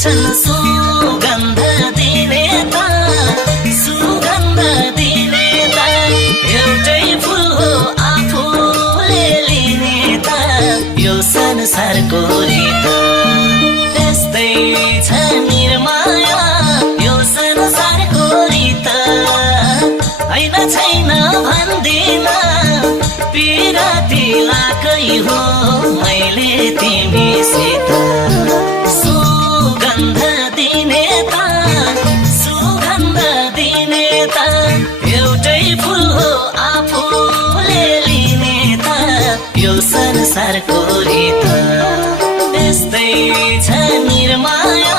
छन् सुगन्ध दिने त सुगन्ध दिने त एउटै फुल हो आफूले लिने त यो संसारको रीत त्यस्तै छ निर्माया यो संसारको रीत हैन छैन भन्दिन पिराती लाकै हो मैले तिमीसित सुगन्ध दिने त सुगन्ध दिने त एउटै फुल हो आफूले लिने त यो संसारको रीत त्यस्तै छ निर्माया